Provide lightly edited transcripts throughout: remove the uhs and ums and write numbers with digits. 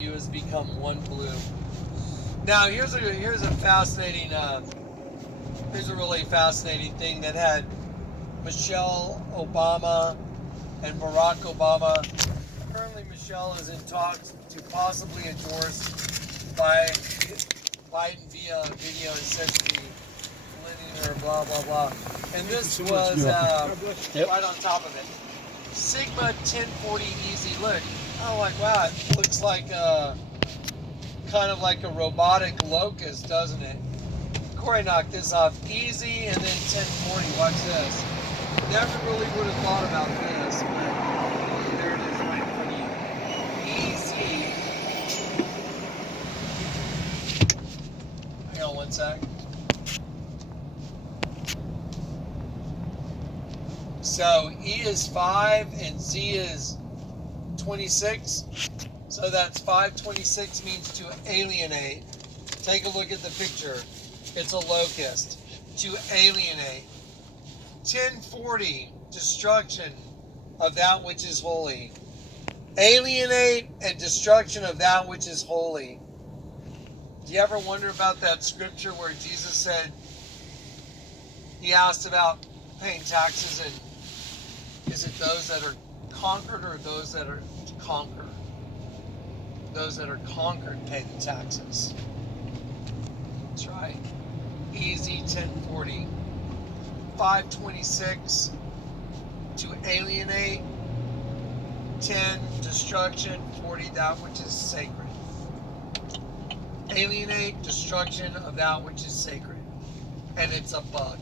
you has become one blue. Now here's a fascinating here's a really fascinating thing that had Michelle Obama and Barack Obama. Currently Michelle is in talks to possibly endorse Biden via video and said to be linear, blah blah blah. And this was right on top of it. Sigma 1040 Easy. Look, oh like wow, it looks like kind of like a robotic locust, doesn't it? Corey knocked this off easy, and then 1040. Watch this. Never really would have thought about this, but there it is right in front of you. Easy. Hang on one sec. So E is 5 and Z is 26. So that's 526 means to alienate. Take a look at the picture. It's a locust. To alienate. 1040, destruction of that which is holy. Alienate and destruction of that which is holy. Do you ever wonder about that scripture where Jesus said, he asked about paying taxes, and is it those that are conquered or those that are conquered? Those that are conquered pay the taxes. That's right. Easy 1040. 526 to alienate. 10 destruction. 40 that which is sacred. Alienate destruction of that which is sacred. And it's a bug.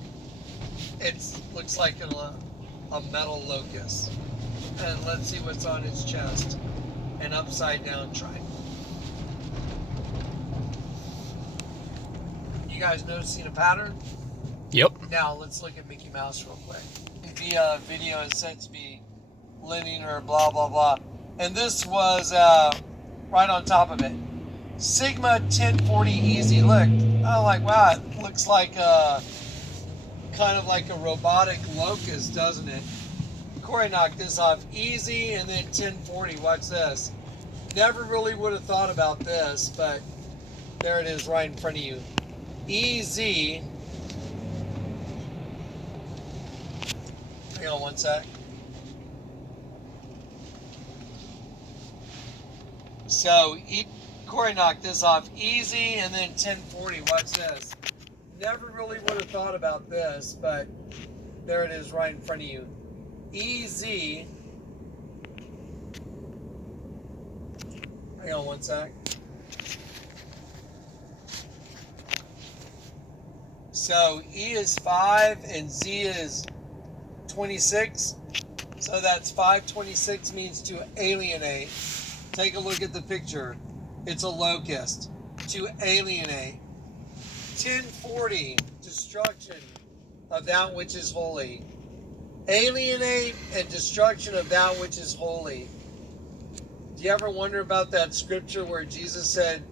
It looks like a metal locust. And let's see what's on its chest. An upside down triangle. You guys noticing a pattern? Yep. Now let's look at Mickey Mouse real quick. Via video is said to be linear, blah blah blah. And this was right on top of it. Sigma 1040 Easy. Look, oh like wow, it looks like kind of like a robotic locust, doesn't it? Corey knocked this off easy, and then 1040. Watch this. Never really would have thought about this, but there it is right in front of you. Easy. Hang on one sec. So Corey knocked this off easy, and then 1040. Watch this. Never really would have thought about this, but there it is right in front of you. Easy. Hang on one sec. So E is 5 and Z is 26. So that's 526 means to alienate. Take a look at the picture. It's a locust. To alienate. 1040, destruction of that which is holy. Alienate and destruction of that which is holy. Do you ever wonder about that scripture where Jesus said,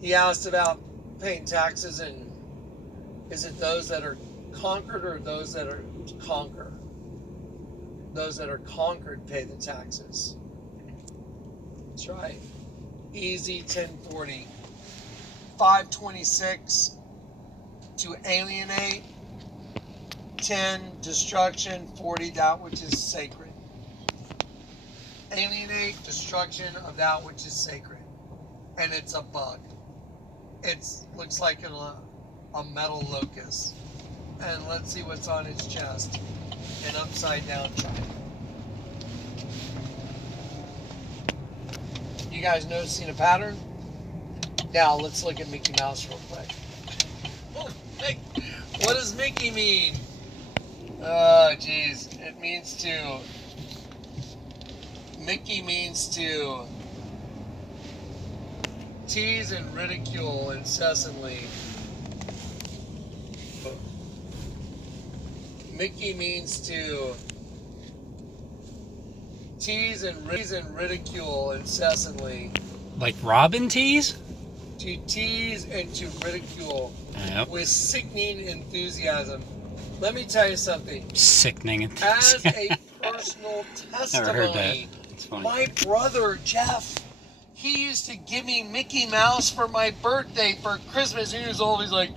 he asked about paying taxes, and is it those that are conquered or those that are conquer? Those that are conquered pay the taxes. That's right. Easy 1040. 526 to alienate. 10 destruction. 40 that which is sacred. Alienate destruction of that which is sacred. And it's a bug. It looks like a metal locust. And let's see what's on its chest. An upside down triangle. You guys noticing a pattern? Now let's look at Mickey Mouse real quick. What does Mickey mean? Oh geez, it means to. Mickey means to tease and ridicule incessantly. Mickey means to tease and ridicule incessantly. Like Robin tease? To tease and to ridicule with sickening enthusiasm. Let me tell you something. Sickening As enthusiasm. a personal Never heard that. testimony, It's funny. my brother Jeff He used to give me Mickey Mouse for my birthday for Christmas. He was always like,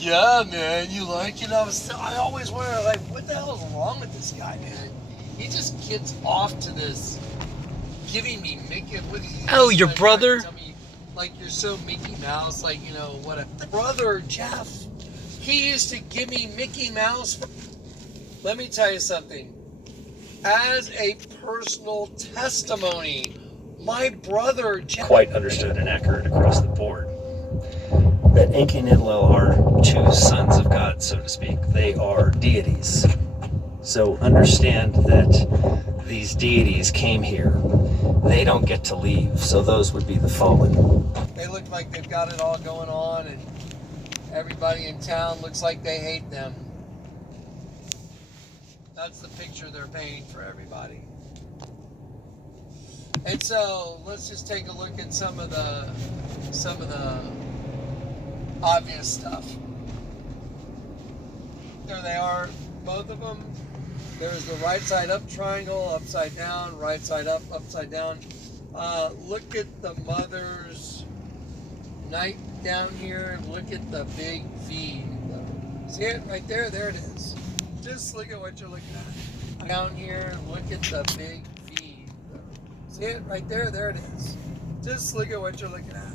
yeah, man, you like it? I always wondered, like, what the hell is wrong with this guy, man? He just gets off to this giving me Mickey. Oh, your brother? Tell me, like, you're so Mickey Mouse, like, you know, what a brother, Jeff. He used to give me Mickey Mouse. Let me tell you something. As a personal testimony, my brother Jeff Quite understood and accurate across the board. That Enki and Enlil are two sons of God, so to speak. They are deities. So understand that these deities came here. They don't get to leave, so those would be the fallen. They look like they've got it all going on, and everybody in town looks like they hate them. That's the picture they're painting for everybody. And so let's just take a look at some of the obvious stuff. There they are, both of them. There's the right side up triangle, upside down, right side up, upside down. Look at the mother's night down here. Look at the big V. See it right there? There it is. Just look at what you're looking at. Down here, look at the big V. See it right there? There it is. Just look at what you're looking at.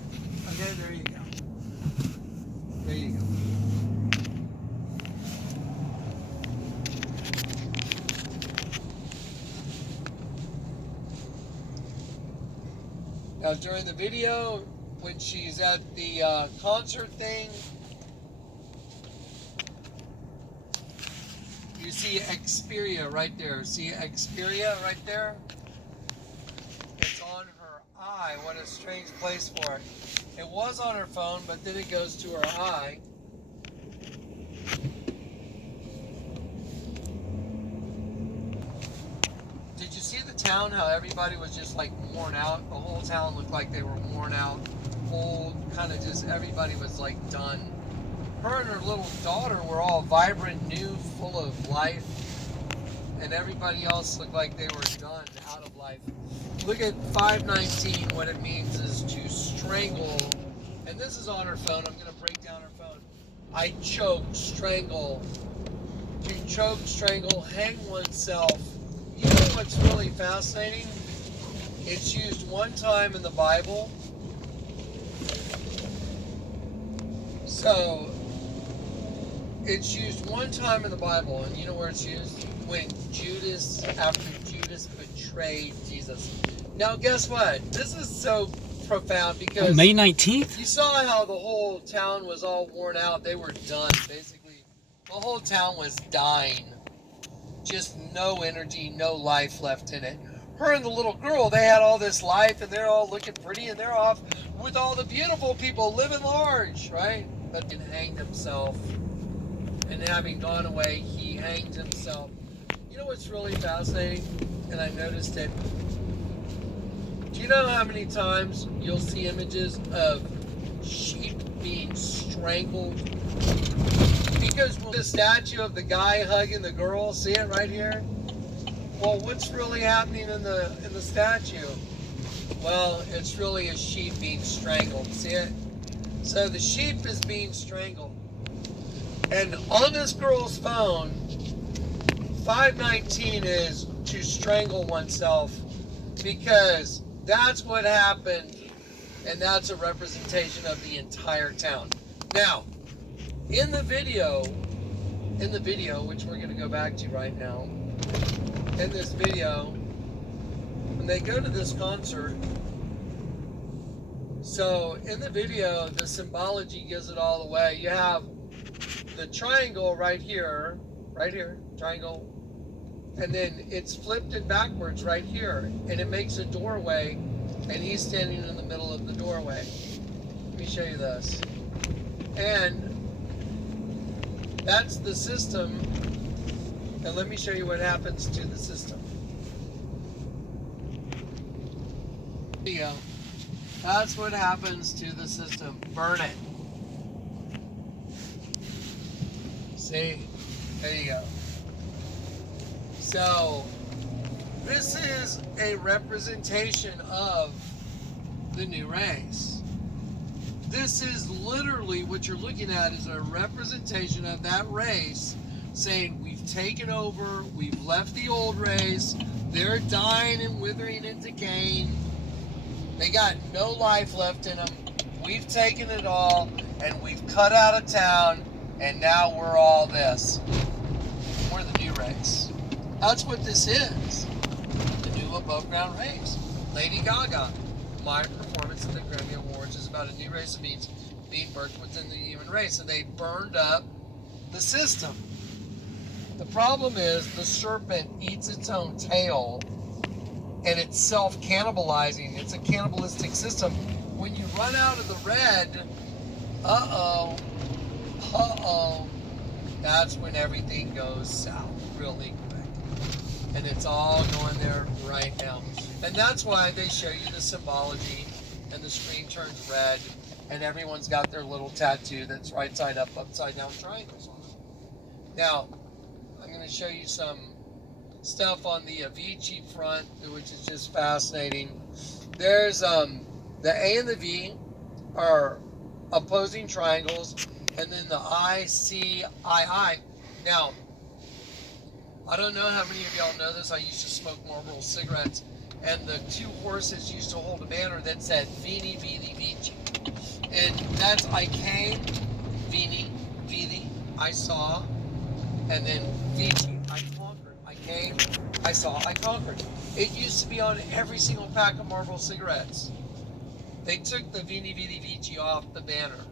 Okay, there you go. There you go. Now during the video, when she's at the concert thing, you see Xperia right there. See Xperia right there? It's on her eye. What a strange place for it. It was on her phone, but then it goes to her eye. Did you see the town, how everybody was just like worn out? The whole town looked like they were worn out, old, kind of just everybody was like done. Her and her little daughter were all vibrant, new, full of life, and everybody else looked like they were done, out of life. Look at 519. What it means is to strangle, and this is on her phone. I'm going to break down her phone. I choke, strangle. To choke, strangle, hang oneself. You know what's really fascinating? It's used one time in the Bible. So, it's used one time in the Bible, and you know where it's used? When Judas, after Judas betrayed Jesus. Now, guess what? This is so profound because May 19th? you saw how the whole town was all worn out. They were done, basically. The whole town was dying. Just no energy, no life left in it. Her and the little girl, they had all this life, and they're all looking pretty, and they're off with all the beautiful people living large, right? But he hanged himself. And having gone away, he hanged himself. You know what's really fascinating? And I noticed it. Do you know how many times you'll see images of sheep being strangled? Because the statue of the guy hugging the girl, see it right here? Well, what's really happening in the statue? Well, it's really a sheep being strangled. See it? So the sheep is being strangled. And on this girl's phone, 519 is to strangle oneself, because that's what happened, and that's a representation of the entire town. Now, in the video, which we're going to go back to right now, in this video, when they go to this concert, so in the video, the symbology gives it all away. You have the triangle right here, triangle, and then it's flipped and backwards right here, and it makes a doorway, and he's standing in the middle of the doorway. Let me show you this. And that's the system, and let me show you what happens to the system. There you go. That's what happens to the system. Burn it. See? There you go. So, this is a representation of the new race. This is literally what you're looking at is a representation of that race saying we've taken over, we've left the old race, they're dying and withering and decaying. They got no life left in them. We've taken it all and we've cut out of town and now we're all this. We're the new race. That's what this is. The new above ground race. Lady Gaga, my performance at the Grammy Awards is about a new race of beings being birthed within the human race, and they burned up the system. The problem is the serpent eats its own tail, and it's self-cannibalizing. It's a cannibalistic system. When you run out of the red, that's when everything goes south really quick. And it's all going there right now. And that's why they show you the symbology, and the screen turns red, and everyone's got their little tattoo that's right side up, upside down triangles on it. Now, I'm going to show you some stuff on the Avicii front, which is just fascinating. There's the A and the V are opposing triangles, and then the ICII. Now, I don't know how many of y'all know this. I used to smoke Marlboro cigarettes, and the two horses used to hold a banner that said Vini, Vidi, Vici. And that's I came, Vini, Vidi, I saw, and then Vici, I conquered. I came, I saw, I conquered. It used to be on every single pack of Marlboro cigarettes. They took the Vini, Vidi, Vici off the banner.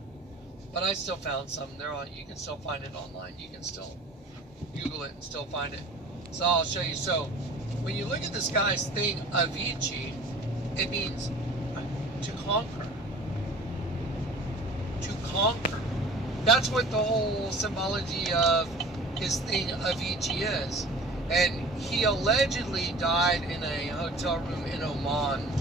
But I still found some. They're on. You can still find it online. You can still Google it and still find it. So I'll show you. So when you look at this guy's thing, Avicii, it means to conquer. To conquer. That's what the whole symbology of his thing, Avicii, is. And he allegedly died in a hotel room in Oman,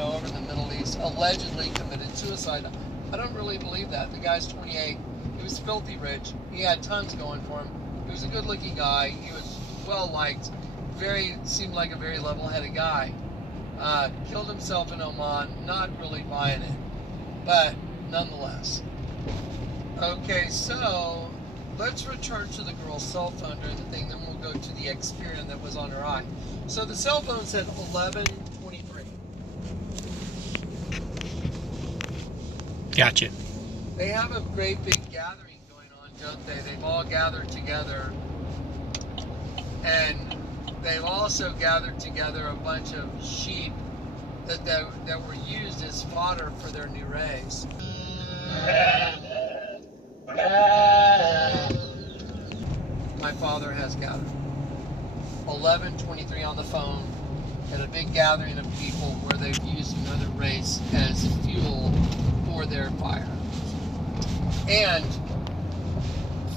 over in the Middle East, allegedly committed suicide. I don't really believe that. The guy's 28. He was filthy rich. He had tons going for him. He was a good-looking guy. He was well-liked. Seemed like a very level-headed guy. Killed himself in Oman. Not really buying it. But nonetheless. Okay, so let's return to the girl's cell phone during the thing. Then we'll go to the Experian that was on her eye. So the cell phone said 11:23. Gotcha. They have a great big gathering going on, don't they? They've all gathered together, and they've also gathered together a bunch of sheep that were used as fodder for their new race. My father has gathered. 11:23 on the phone, at a big gathering of people where they've used another race as fuel for their fire. And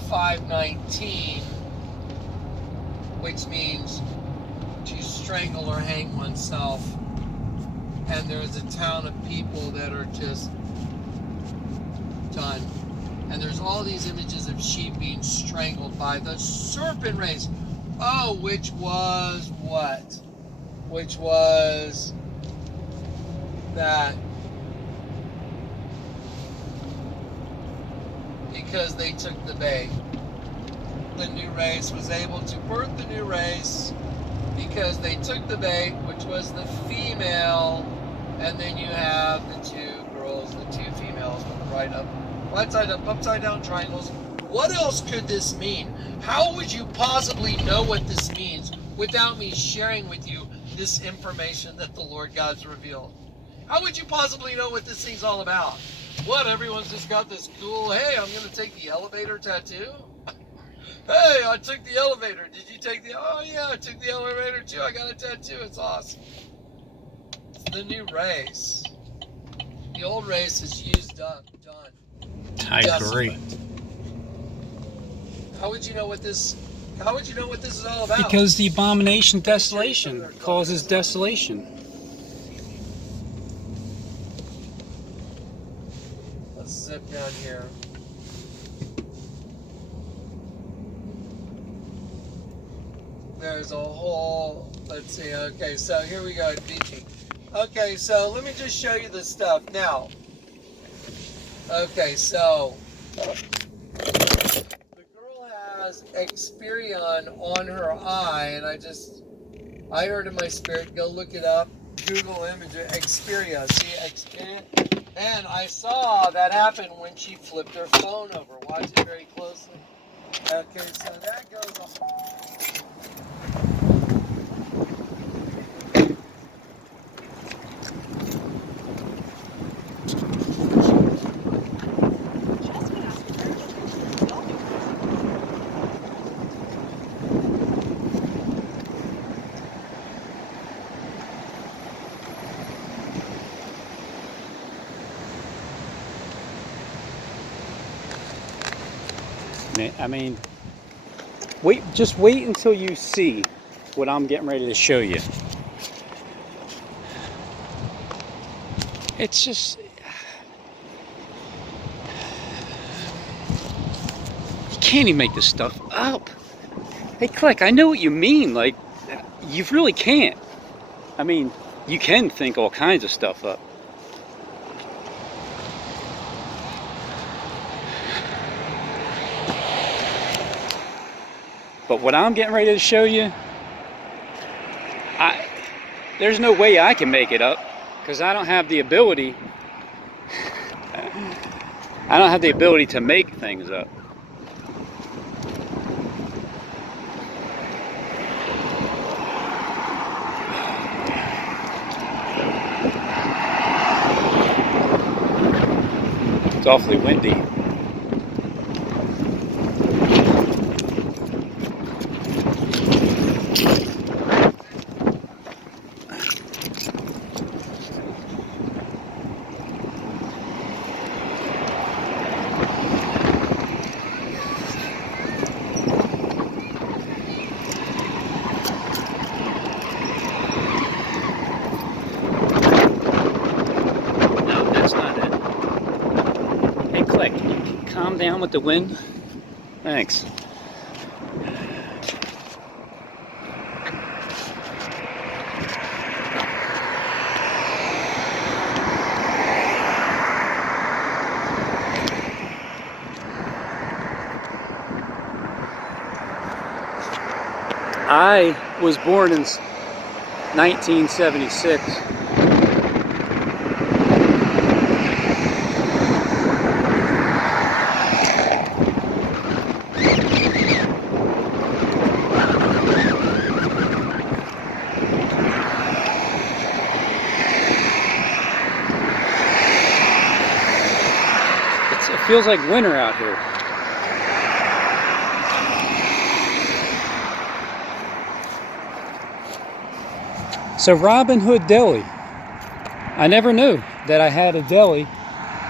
5:19, which means to strangle or hang oneself. And there's a town of people that are just done. And there's all these images of sheep being strangled by the serpent race. Oh, which was what? Which was that because they took the bait. The new race was able to birth the new race because they took the bait, which was the female, and then you have the two girls, the two females with the right side up, upside down triangles. What else could this mean? How would you possibly know what this means without me sharing with you this information that the Lord God's revealed? How would you possibly know what this thing's all about? What, everyone's just got this cool, hey, I'm going to take the elevator tattoo? Hey, I took the elevator. Did you take oh yeah, I took the elevator too. I got a tattoo. It's awesome. It's the new race. The old race is used up, done. I agree. How would you know what this is all about? Because the abomination desolation causes desolation. Let's zip down here. There's a whole, let's see, okay, so here we go, Avicii. Okay, so let me just show you the stuff now. Okay, so the girl has Experion on her eye, and I heard in my spirit, go look it up, Google image it, Xperia, see Xperia? And I saw that happen when she flipped her phone over. Watch it very closely. Okay, so that goes on. I mean, just wait until you see what I'm getting ready to show you. It's just, you can't even make this stuff up. Hey, Click, I know what you mean. Like, you really can't. I mean, you can think all kinds of stuff up. But what I'm getting ready to show you, there's no way I can make it up because I don't have the ability. I don't have the ability to make things up. It's awfully windy. No, that's not it. Hey, Click, can you calm down with the wind? Thanks. I was born in 1976. It feels like winter out here. So Robin Hood Deli. I never knew that I had a deli,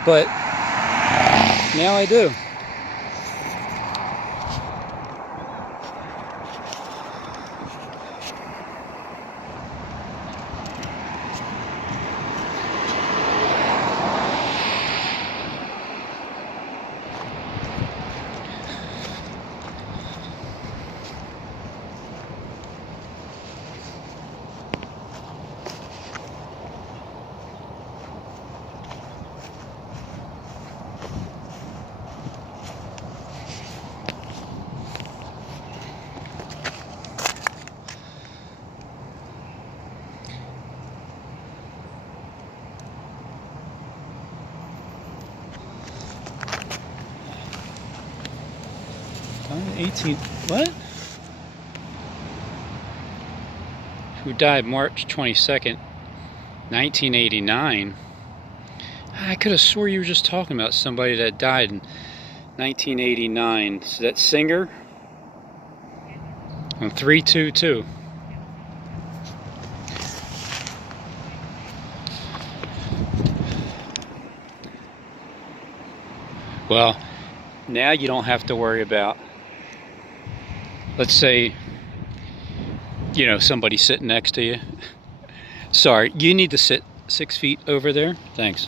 but now I do. What? Who died March 22nd, 1989. I could have swore you were just talking about somebody that died in 1989. So that singer on 322. Well, now you don't have to worry about, let's say, you know, somebody sitting next to you. Sorry, you need to sit 6 feet over there. Thanks.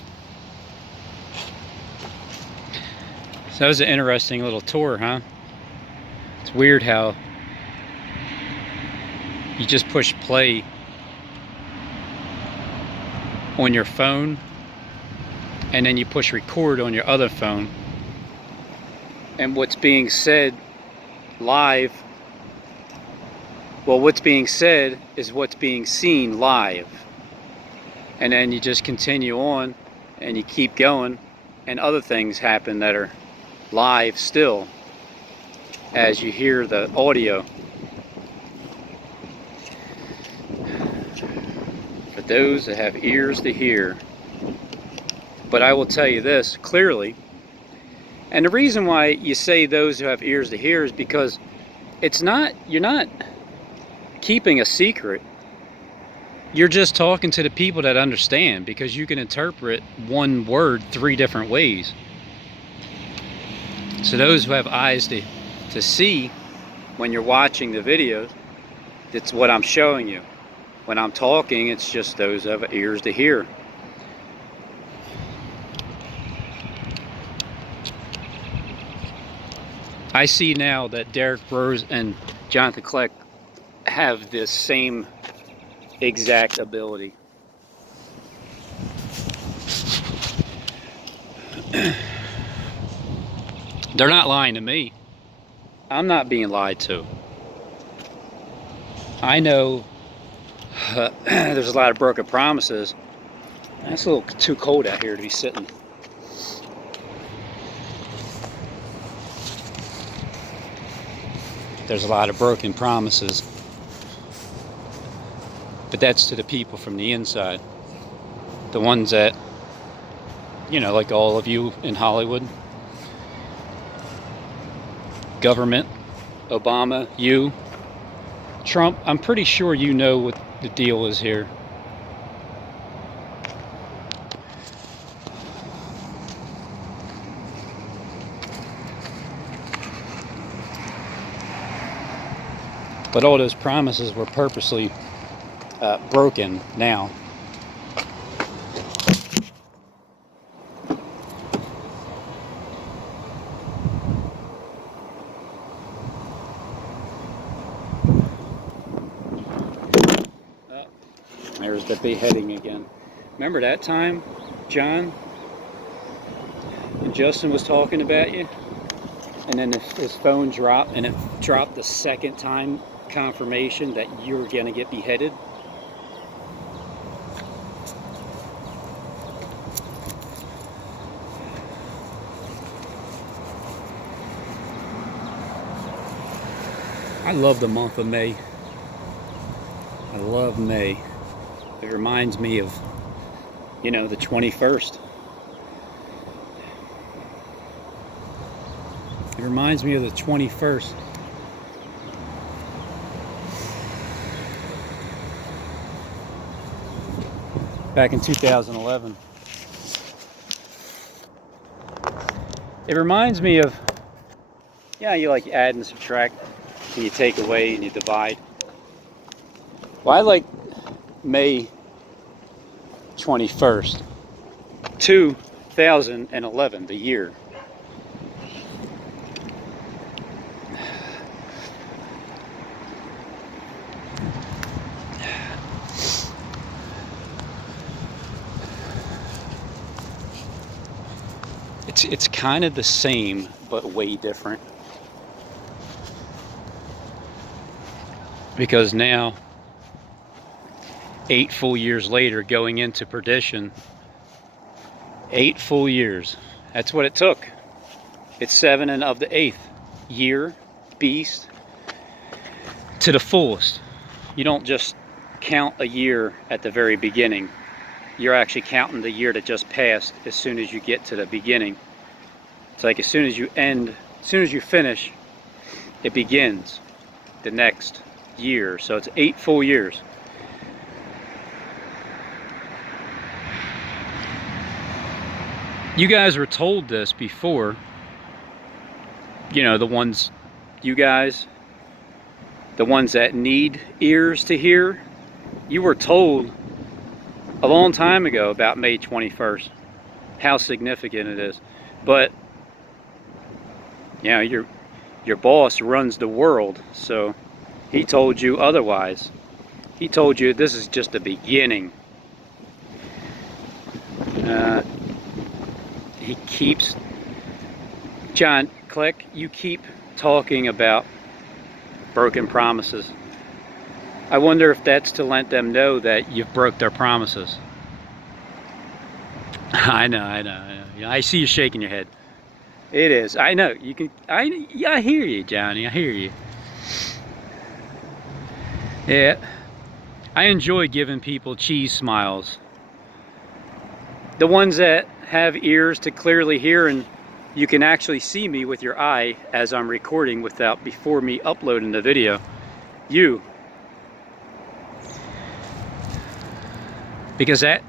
So that was an interesting little tour, huh? It's weird how you just push play on your phone, and then you push record on your other phone, and what's being said live, well, what's being said is what's being seen live. And then you just continue on and you keep going, and other things happen that are live still as you hear the audio. For those that have ears to hear. But I will tell you this clearly, and the reason why you say those who have ears to hear is because you're not keeping a secret. You're just talking to the people that understand, because you can interpret one word 3 different ways. So those who have eyes to see, when you're watching the videos, that's what I'm showing you. When I'm talking, it's just those who have ears to hear. I see now that Derek Bros and Jonathan Kleck have this same exact ability. They're not lying to me. I'm not being lied to. I know there's a lot of broken promises. It's a little too cold out here to be sitting. There's a lot of broken promises. But that's to the people from the inside. The ones that, you know, like all of you in Hollywood. Government, Obama, you, Trump, I'm pretty sure you know what the deal is here. But all those promises were purposely broken now. There's the beheading again. Remember that time, John, and Justin was talking about you? And then his phone dropped, and it dropped the second time confirmation that you're going to get beheaded. I love the month of May. I love May. It reminds me of, you know, the 21st. It reminds me of the 21st. Back in 2011. It reminds me of, yeah, you like add and subtract, and you take away and you divide. Well, I like May 21st, 2011, the year. It's kind of the same, but way different. Because now, 8 full years later, going into perdition, 8 full years. That's what it took. It's 7 and of the 8th year, beast, to the fullest. You don't just count a year at the very beginning. You're actually counting the year that just passed as soon as you get to the beginning. It's like as soon as you end, as soon as you finish, it begins the next year. So it's 8 full years. You guys were told this before. You know, the ones, you guys, the ones that need ears to hear, you were told a long time ago about May 21st, how significant it is. But, you know, your boss runs the world, so he told you otherwise. He told you this is just the beginning. he keeps, John, Click, you keep talking about broken promises. I wonder if that's to let them know that you've broke their promises. I know. Yeah, I see you shaking your head. It is. I know. You can. Yeah, I hear you, Johnny. I hear you. Yeah. I enjoy giving people cheese smiles. The ones that have ears to clearly hear, and you can actually see me with your eye as I'm recording before me uploading the video. You. Because it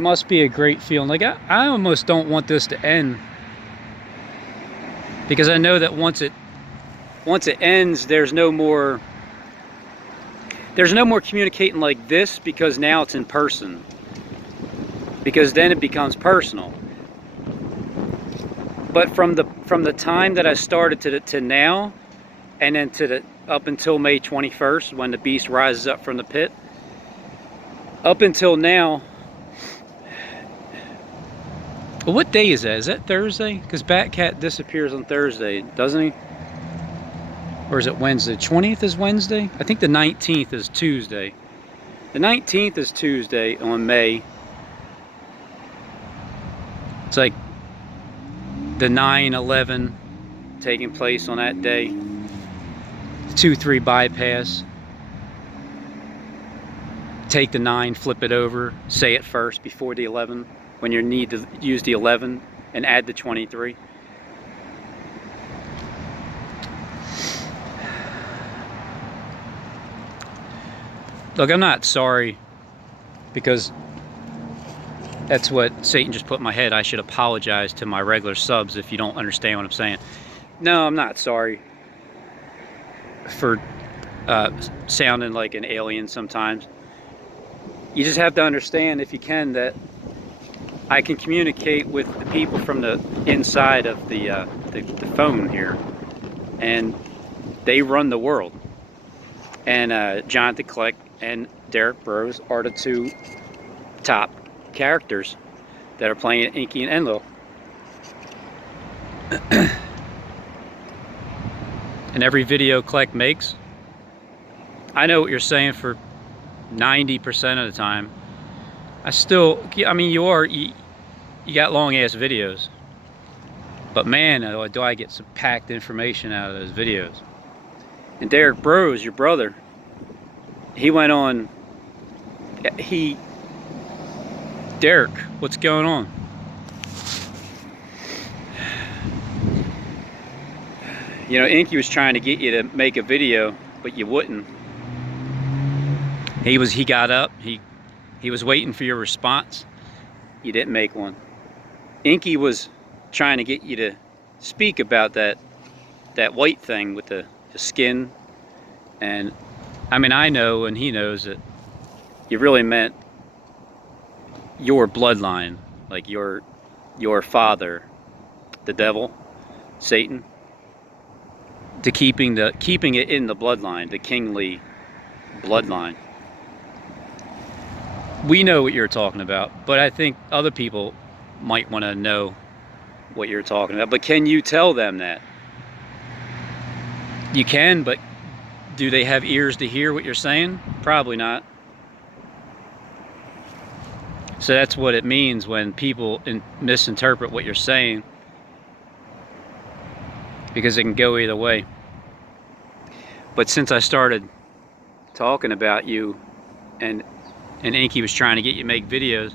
must be a great feeling. Like I almost don't want this to end, because I know that once it ends, there's no more communicating like this, because now it's in person. Because then it becomes personal. But from the time that I started to now, and then up until May 21st, when the beast rises up from the pit, up until now. What day is that? Is that Thursday? Because Batcat disappears on Thursday, doesn't he? Or is it Wednesday? 20th is Wednesday? I think the 19th is Tuesday. The 19th is Tuesday on May. It's like the 9/11 taking place on that day. 2-3 bypass. Take the 9, flip it over, say it first before the 11, when you need to use the 11 and add the 23. Look, I'm not sorry, because that's what Satan just put in my head. I should apologize to my regular subs if you don't understand what I'm saying. No, I'm not sorry for sounding like an alien sometimes. You just have to understand, if you can, that I can communicate with the people from the inside of the phone here, and they run the world. And Jonathan Click and Derek Burrows are the two top characters that are playing Inky and Enlil. And every video Click makes, I know what you're saying for 90% of the time. I mean, you got long ass videos, but man, do I get some packed information out of those videos. And Derek Burrows, your brother, he went on, Derek, what's going on? You know, Inky was trying to get you to make a video, but you wouldn't. He got up, he was waiting for your response. You didn't make one. Inky was trying to get you to speak about that white thing with the skin. And I mean, I know, and he knows, that you really meant your bloodline, like your father, the devil, Satan, to keeping it in the bloodline, the kingly bloodline. We know what you're talking about, but I think other people might want to know what you're talking about. But can you tell them that? You can, but do they have ears to hear what you're saying? Probably not. So that's what it means when people misinterpret what you're saying, because it can go either way. But since I started talking about you, and Inky was trying to get you to make videos,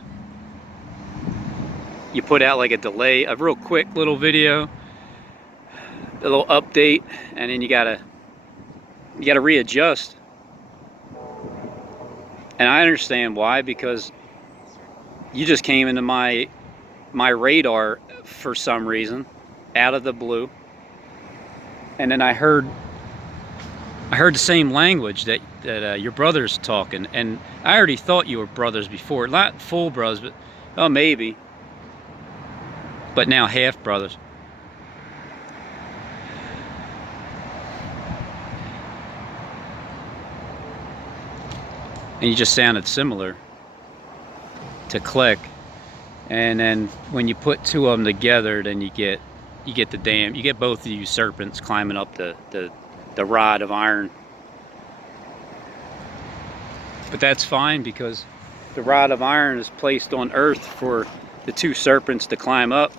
you put out like a real quick little video, a little update, and then you gotta readjust. And I understand why, because you just came into my radar for some reason, out of the blue. And then I heard the same language that your brother's talking, and I already thought you were brothers before. Not full brothers, but oh, maybe. But now half brothers. And you just sounded similar to Click. And then when you put two of them together, then you get both of you serpents climbing up the rod of iron. But that's fine, because the rod of iron is placed on earth for the two serpents to climb up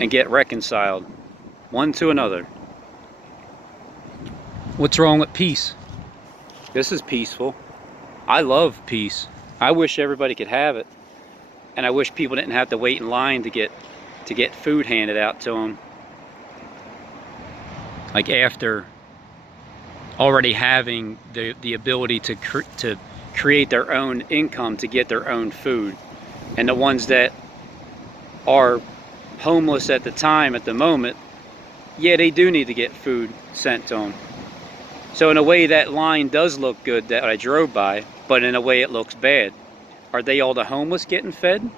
and get reconciled, one to another. What's wrong with peace? This is peaceful. I love peace. I wish everybody could have it, and I wish people didn't have to wait in line to get food handed out to them, like after already having the ability to create their own income to get their own food. And the ones that are homeless at the moment, yeah, they do need to get food sent to them. So in a way, that line does look good that I drove by, but in a way it looks bad. Are they all the homeless getting fed?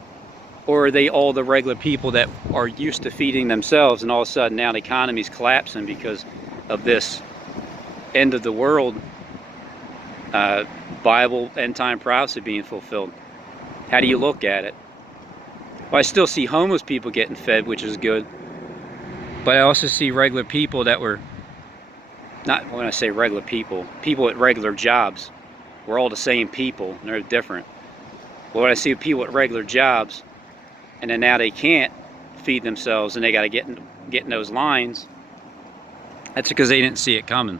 Or are they all the regular people that are used to feeding themselves, and all of a sudden now the economy's collapsing because of this end of the world Bible end time prophecy being fulfilled? How do you look at it? Well, I still see homeless people getting fed, which is good. But I also see regular people that were, not when I say regular people at regular jobs. We're all the same people, and they're different. But when I see people at regular jobs, and then now they can't feed themselves and they got to get in those lines, that's because they didn't see it coming.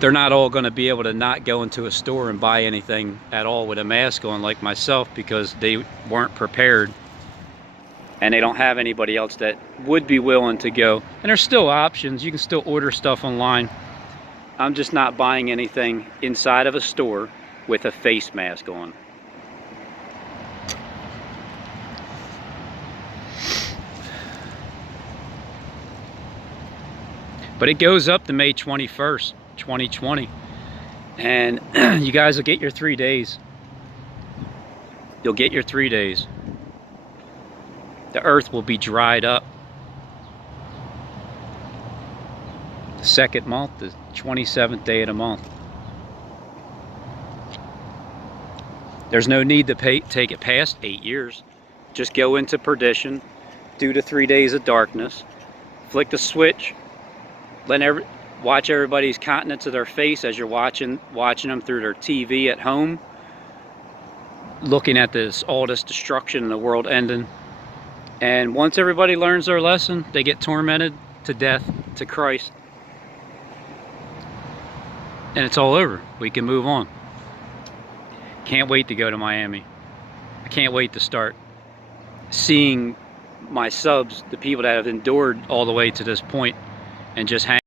They're not all going to be able to not go into a store and buy anything at all with a mask on, like myself, because they weren't prepared and they don't have anybody else that would be willing to go. And there's still options. You can still order stuff online. I'm just not buying anything inside of a store with a face mask on. But it goes up to May 21st, 2020. And you guys will get your 3 days. You'll get your 3 days. The earth will be dried up. The second month, the 27th day of the month. There's no need to take it past 8 years. Just go into perdition, do the 3 days of darkness, flick the switch, watch everybody's continent to their face as you're watching them through their TV at home, looking at all this destruction and the world ending. And once everybody learns their lesson, they get tormented to death to Christ, and it's all over. We can move on. Can't wait to go to Miami. I can't wait to start seeing my subs, the people that have endured all the way to this point, and just hang